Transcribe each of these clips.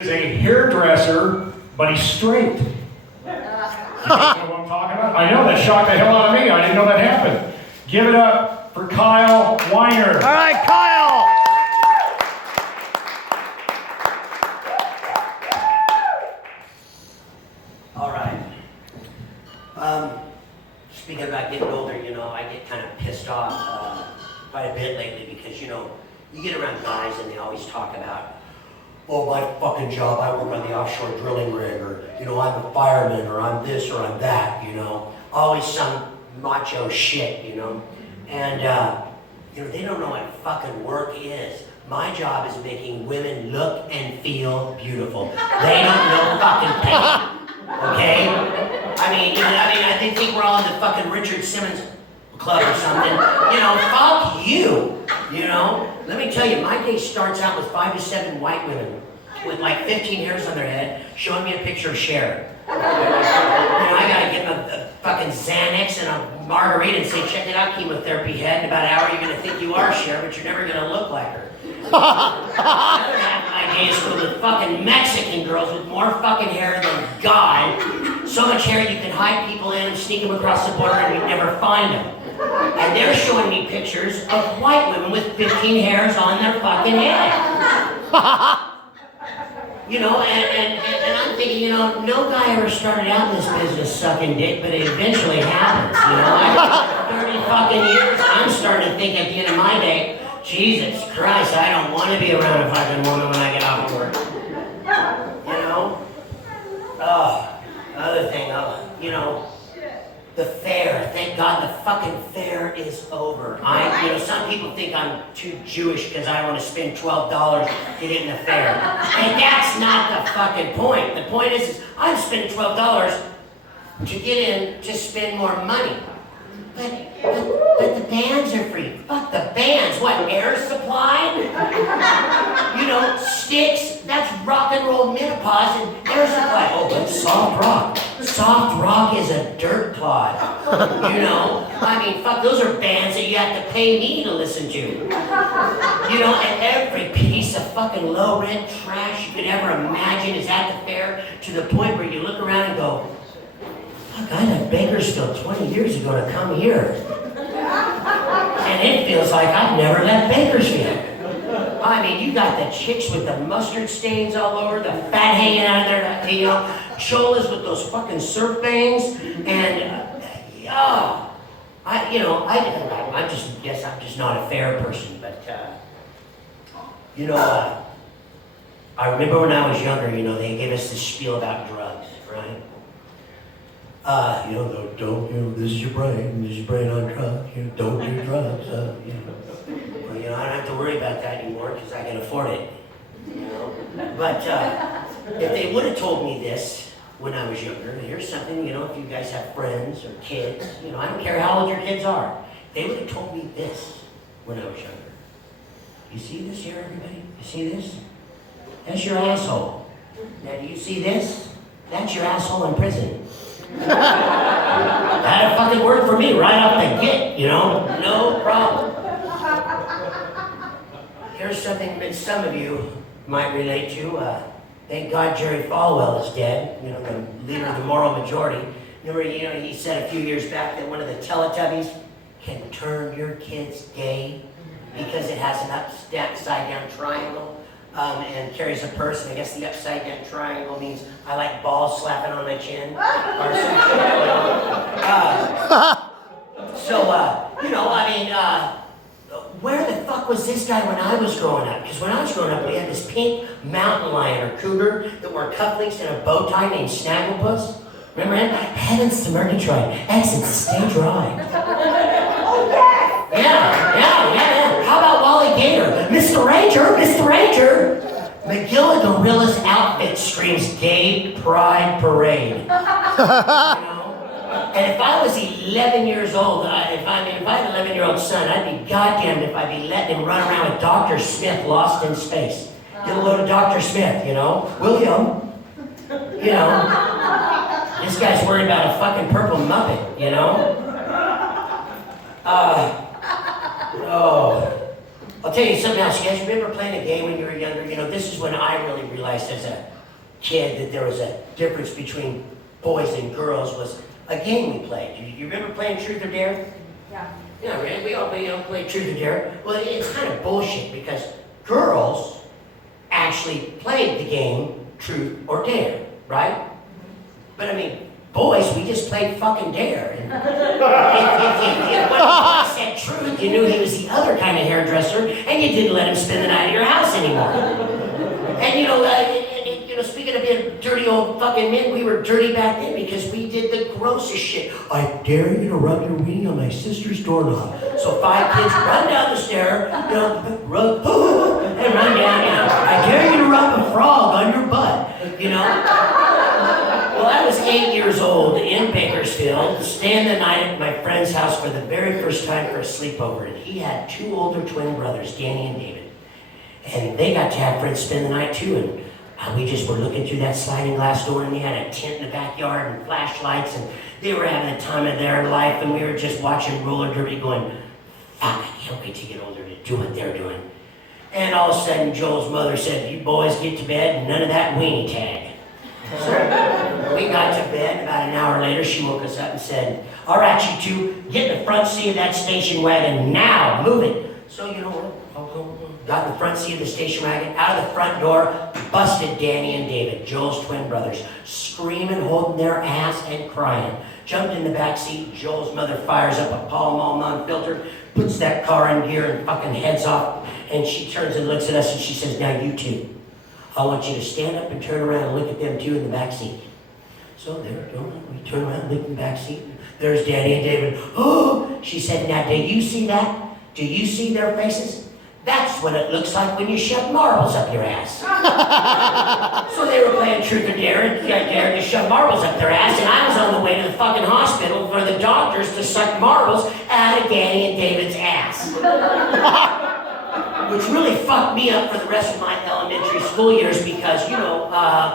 He's a hairdresser, but he's straight. You know what I'm talking about? I know, that shocked the hell out of me. I didn't know that happened. Give it up for Kyle Wyner. All right, Kyle. All right. Speaking about getting older, I get kind of pissed off quite a bit lately because, you get around guys and they always talk about, oh, my fucking job, I work on the offshore drilling rig, or, I'm a fireman, or I'm this, or I'm that, Always some macho shit, And, they don't know what fucking work is. My job is making women look and feel beautiful. They don't know fucking pain, okay? I think we're all in the fucking Richard Simmons club or something. Fuck you, Let me tell you, my day starts out with 5 to 7 white women with like 15 hairs on their head showing me a picture of Cher. I gotta give them a fucking Xanax and a margarita and say, check it out, chemotherapy head. In about an hour, you're gonna think you are Cher, but you're never gonna look like her. Another half of my day is filled with fucking Mexican girls with more fucking hair than God. So much hair you can hide people in and sneak them across the border and we'd never find them. And they're showing me pictures of white women with 15 hairs on their fucking head. And I'm thinking, no guy ever started out in this business sucking dick, but it eventually happens, I've been 30 fucking years, I'm starting to think at the end of my day, Jesus Christ, I don't want to be around a fucking woman when I get off of work. Other thing, the fair. Thank God the fucking fair is over. Some people think I'm too Jewish because I want to spend $12 to get in the fair. And that's not the fucking point. The point is I'm spending $12 to get in to spend more money. But the bands are free. Fuck the bands. What, air supply? Sticks, that's rock and roll menopause and air supply. Oh, that's soft rock. Soft rock is a dirt clod. Fuck, those are bands that you have to pay me to listen to. And every piece of fucking low rent trash you could ever imagine is at the fair to the point where you look around and go, fuck, I left Bakersfield 20 years ago to come here. And it feels like I've never left Bakersfield. You got the chicks with the mustard stains all over, the fat hanging out of their, cholas with those fucking surf bangs, and, I'm just not a fair person, but, I remember when I was younger, they gave us this spiel about drugs, right? This is your brain on drugs, don't do drugs, Well, I don't have to worry about that anymore because I can afford it, But if they would have told me this when I was younger, here's something, if you guys have friends or kids, I don't care how old your kids are, they would have told me this when I was younger. You see this here, everybody? You see this? That's your asshole. Now, do you see this? That's your asshole in prison. That'd fucking work for me right off the get, no problem. Here's something that some of you might relate to. Thank God Jerry Falwell is dead, the leader of the moral majority. Remember, he said a few years back that one of the Teletubbies can turn your kids gay because it has an upside down triangle. And carries a purse, and I guess the upside down triangle means I like balls slapping on my chin or something. Where the fuck was this guy when I was growing up? Because when I was growing up, we had this pink mountain lion or cougar that wore cufflinks and a bow tie named Snagglepuss. Remember him? Heavens to Murgatroyd, exits stay dry. Oh, yes! Yeah. How about Wally Gator? Mr. Ranger! McGilla Gorilla's outfit screams gay pride parade. And if I was 11 years old, if I had an 11-year-old son, I'd be goddamned if I'd be letting him run around with Dr. Smith lost in space. Get a load of Dr. Smith, William. This guy's worried about a fucking purple Muppet, I'll tell you something else. You guys remember playing a game when you were younger? You know, this is when I really realized as a kid that there was a difference between boys and girls was a game we played. You remember playing Truth or Dare? Yeah. Yeah, right? We all play Truth or Dare. Well, it's kind of bullshit because girls actually played the game Truth or Dare, right? But I mean, boys, we just played fucking Dare. And if when the boy said Truth, you knew he was the other kind of hairdresser, and you didn't let him spend the night at your house anymore. And you know, speaking of being dirty old fucking men, we were dirty back then because we did the grossest shit. I dare you to rub your weenie on my sister's doorknob. So 5 kids run down the stair, you know, run, and run down. I dare you to rub a frog on your butt, you know. Well, I was 8 years old in Bakersfield, staying the night at my friend's house for the very first time for a sleepover. And he had 2 older twin brothers, Danny and David. And they got to have friends spend the night too. And we just were looking through that sliding glass door, and they had a tent in the backyard and flashlights, and they were having the time of their life, and we were just watching roller derby going, fuck, I can't wait to get older to do what they're doing. And all of a sudden, Joel's mother said, you boys get to bed, and none of that weenie tag. So we got to bed. About an hour later, she woke us up and said, all right, you two, get in the front seat of that station wagon now, move it. So, you know, got in the front seat of the station wagon, out of the front door, busted Danny and David, Joel's twin brothers, screaming, holding their ass and crying. Jumped in the back seat, Joel's mother fires up a Pall Mall non-filter, puts that car in gear and fucking heads off, and she turns and looks at us and she says, now you two, I want you to stand up and turn around and look at them two in the back seat. So there, we turn around and look in the back seat. There's Danny and David. Oh, she said, now do you see that? Do you see their faces? That's what it looks like when you shove marbles up your ass. So they were playing Truth or Dare and dared to shove marbles up their ass, and I was on the way to the fucking hospital for the doctors to suck marbles out of Danny and David's ass. Which really fucked me up for the rest of my elementary school years because, you know,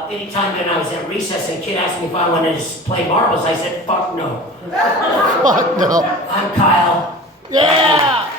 anytime when I was at recess and a kid asked me if I wanted to play marbles, I said, fuck no. Fuck no. I'm Kyle. Yeah!